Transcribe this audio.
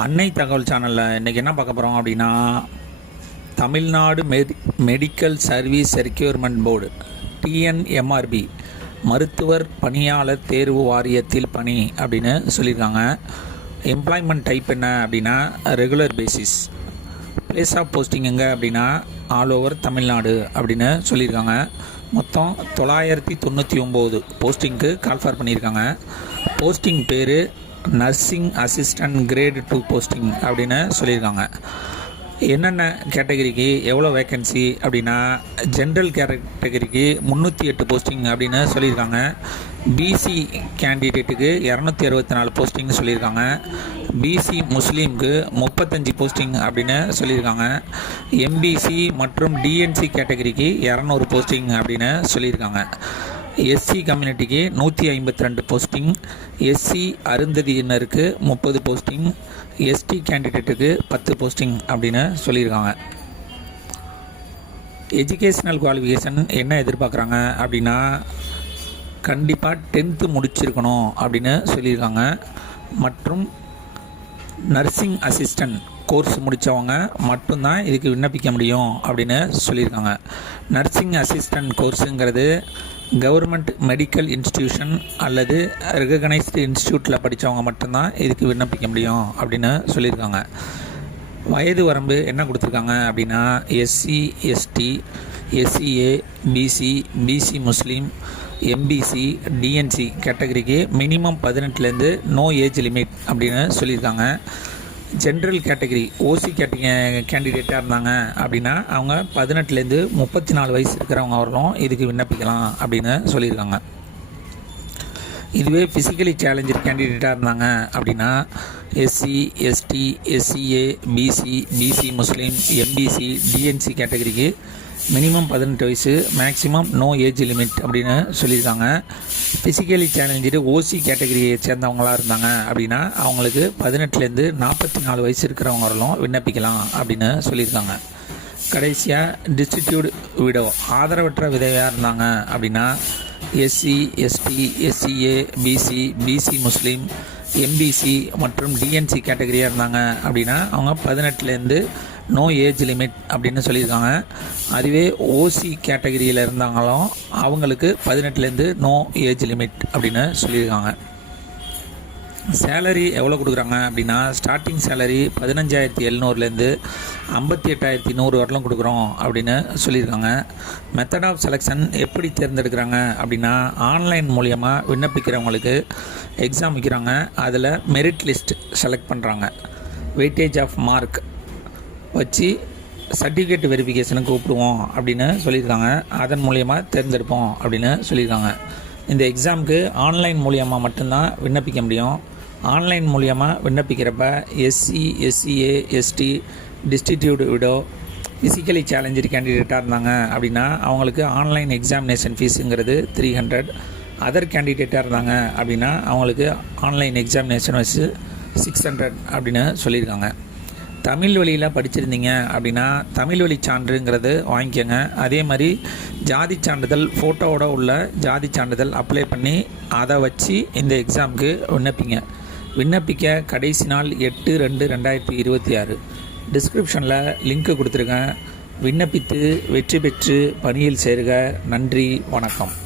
அன்னை தகவல் சேனலில் இன்றைக்கி என்ன பார்க்க போகிறோம் அப்படின்னா Tamil Nadu medi medical service requirement board TNMRB மருத்துவர் பணியாளர் தேர்வு வாரியத்தில் பணி அப்படின்னு சொல்லியிருக்காங்க. எம்ப்ளாய்மெண்ட் டைப் என்ன அப்படின்னா regular basis place of posting எங்கே அப்படின்னா ஆல் ஓவர் தமிழ்நாடு அப்படின்னு சொல்லியிருக்காங்க. மொத்தம் தொள்ளாயிரத்தி தொண்ணூற்றி ஒம்பது போஸ்டிங்க்கு கால்ஃபார் பண்ணியிருக்காங்க. போஸ்டிங் பேர் nursing assistant grade two posting அப்படின்னு சொல்லியிருக்காங்க. என்னென்ன கேட்டகரிக்கு எவ்வளோ வேக்கன்சி அப்படின்னா ஜென்ரல் கேட்டகரிக்கு முந்நூற்றி எட்டு போஸ்டிங் அப்படின்னு சொல்லியிருக்காங்க. பிசி கேண்டிடேட்டுக்கு இரநூத்தி அறுபத்தி நாலு போஸ்டிங் சொல்லியிருக்காங்க. பிசி முஸ்லீம்க்கு முப்பத்தஞ்சு போஸ்டிங் அப்படின்னு சொல்லியிருக்காங்க. எம்பிசி மற்றும் டிஎன்சி கேட்டகரிக்கு இரநூறு போஸ்டிங் அப்படின்னு சொல்லியிருக்காங்க. எஸ்சி கம்யூனிட்டிக்கு நூற்றி ஐம்பத்தி ரெண்டு போஸ்டிங் எஸ்சி அருந்ததியினருக்கு முப்பது போஸ்டிங் எஸ்டி கேண்டிடேட்டுக்கு பத்து போஸ்டிங் அப்படின்னு சொல்லியிருக்காங்க. எஜுகேஷ்னல் குவாலிஃபிகேஷன் என்ன எதிர்பார்க்குறாங்க அப்படின்னா கண்டிப்பாக டென்த்து முடிச்சிருக்கணும் அப்படின்னு சொல்லியிருக்காங்க. மற்றும் நர்சிங் அசிஸ்டன்ட் கோர்ஸ் முடித்தவங்க மட்டும்தான் இதுக்கு விண்ணப்பிக்க முடியும் அப்படின்னு சொல்லியிருக்காங்க. நர்சிங் அசிஸ்டன்ட் கோர்ஸுங்கிறது கவர்மெண்ட் மெடிக்கல் இன்ஸ்டியூஷன் அல்லது ரெகனைஸ்டு இன்ஸ்டியூட்டில் படித்தவங்க மட்டும்தான் இதுக்கு விண்ணப்பிக்க முடியும் அப்படின்னு சொல்லியிருக்காங்க. வயது வரம்பு என்ன கொடுத்துருக்காங்க அப்படின்னா SC ST SCA BC BC Muslim MBC DNC கேட்டகரிக்கு மினிமம் பதினெட்டுலேருந்து நோ ஏஜ் லிமிட் அப்படின்னு சொல்லியிருக்காங்க. ஜென்ரல் கேட்டகரி ஓசி கேட்டக கேண்டிடேட்டாக இருந்தாங்க அப்படின்னா அவங்க பதினெட்டுலேருந்து முப்பத்தி நாலு வயசு இருக்கிறவங்க வரலும் இதுக்கு விண்ணப்பிக்கலாம் அப்படின்னு சொல்லியிருக்காங்க. இதுவே ஃபிசிக்கலி சேலஞ்சர் கேண்டிடேட்டாக இருந்தாங்க அப்படின்னா SC ST SCA BC BC Muslim MBC DNC கேட்டகரிக்கு மினிமம் பதினெட்டு வயசு மேக்ஸிமம் நோ ஏஜ் லிமிட் அப்படின்னு சொல்லியிருக்காங்க. ஃபிசிக்கலி சேலஞ்சு ஓசி கேட்டகரியை சேர்ந்தவங்களாக இருந்தாங்க அப்படின்னா அவங்களுக்கு பதினெட்டுலேருந்து நாற்பத்தி நாலு வயசு இருக்கிறவங்க வரலும் விண்ணப்பிக்கலாம் அப்படின்னு சொல்லியிருக்காங்க. கடைசியாக டிஸ்டிடியூட் விடோ ஆதரவற்ற விதவையாக இருந்தாங்க அப்படின்னா SC ST SCA BC BC Muslim MBC மற்றும் டிஎன்சி கேட்டகரியாக இருந்தாங்க அப்படின்னா அவங்க பதினெட்டுலேருந்து நோ ஏஜ் லிமிட் அப்படின்னு சொல்லியிருக்காங்க. அதுவே ஓசி கேட்டகரியில் இருந்தாங்களும் அவங்களுக்கு பதினெட்டுலேருந்து நோ ஏஜ் லிமிட் அப்படின்னு சொல்லியிருக்காங்க. சேலரி எவ்வளோ கொடுக்குறாங்க அப்படின்னா ஸ்டார்டிங் சேலரி பதினஞ்சாயிரத்தி எழுநூறுலேருந்து ஐம்பத்தி எட்டாயிரத்தி நூறு வரலும் கொடுக்குறோம் அப்படின்னு சொல்லியிருக்காங்க. மெத்தட் ஆஃப் செலெக்ஷன் எப்படி தேர்ந்தெடுக்கிறாங்க அப்படின்னா ஆன்லைன் மூலியமாக விண்ணப்பிக்கிறவங்களுக்கு எக்ஸாம் வைக்கிறாங்க. அதில் மெரிட் லிஸ்ட் செலக்ட் பண்ணுறாங்க வெயிட்டேஜ் ஆஃப் மார்க் வச்சு சர்டிஃபிகேட் வெரிஃபிகேஷனுக்கு கூப்பிடுவோம் அப்படின்னு சொல்லியிருக்காங்க. அதன் மூலியமாக தேர்ந்தெடுப்போம் அப்படின்னு சொல்லியிருக்காங்க. இந்த எக்ஸாமுக்கு ஆன்லைன் மூலியமாக மட்டும்தான் விண்ணப்பிக்க முடியும். ஆன்லைன் மூலியமாக விண்ணப்பிக்கிறப்ப SC SCA ST destitute widow physically challenger கேண்டிடேட்டாக இருந்தாங்க அப்படின்னா அவங்களுக்கு ஆன்லைன் எக்ஸாமினேஷன் ஃபீஸுங்கிறது த்ரீ ஹண்ட்ரட் அதர் கேண்டிடேட்டாக இருந்தாங்க அப்படின்னா அவங்களுக்கு ஆன்லைன் எக்ஸாமினேஷன் வச்சு சிக்ஸ் ஹண்ட்ரட் அப்படின்னு சொல்லியிருக்காங்க. தமிழ் வழியில் படிச்சிருந்தீங்க அப்படின்னா தமிழ் வழி சான்றுங்கிறது வாங்கிக்கோங்க. அதே மாதிரி ஜாதி சான்றிதழ் ஃபோட்டோவோட உள்ள ஜாதி சான்றிதழ் அப்ளை பண்ணி அதை வச்சு இந்த எக்ஸாமுக்கு விண்ணப்பிங்க. விண்ணப்பிக்க கடைசி நாள் எட்டு ரெண்டு ரெண்டாயிரத்தி இருபத்தி ஆறு. டிஸ்கிரிப்ஷனில் லிங்க்கு கொடுத்துருக்கேன். விண்ணப்பித்து வெற்றி பெற்று பணியில் சேருக. நன்றி வணக்கம்.